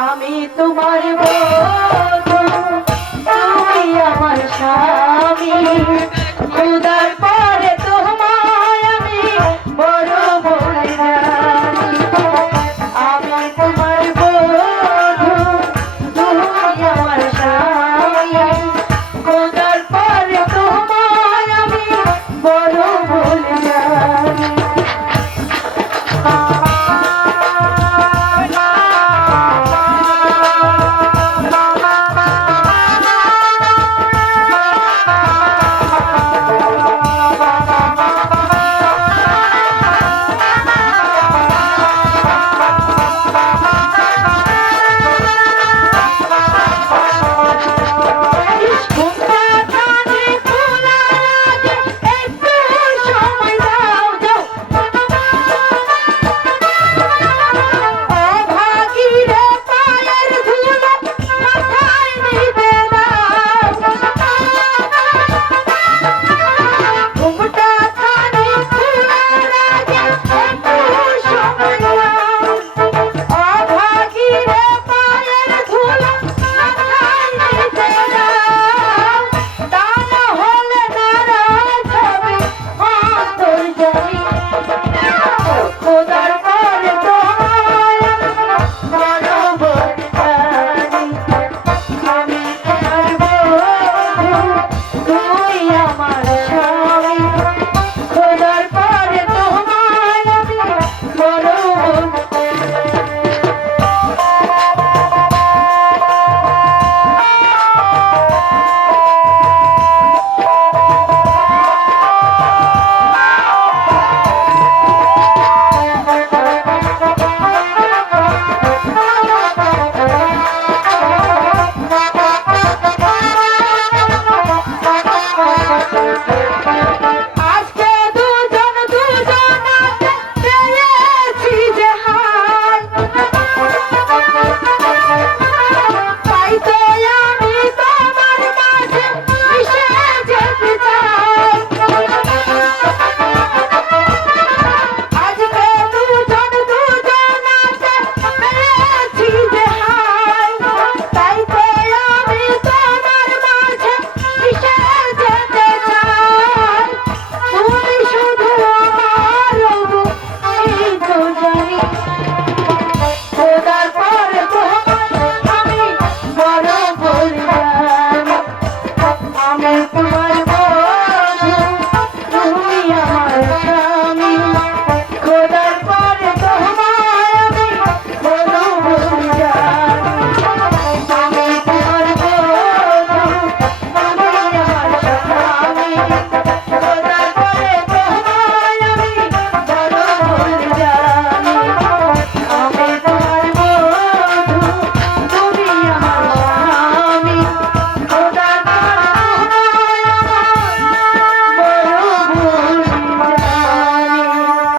আমি তোমার তুমি আমার স্বামী। খুদার Thank you.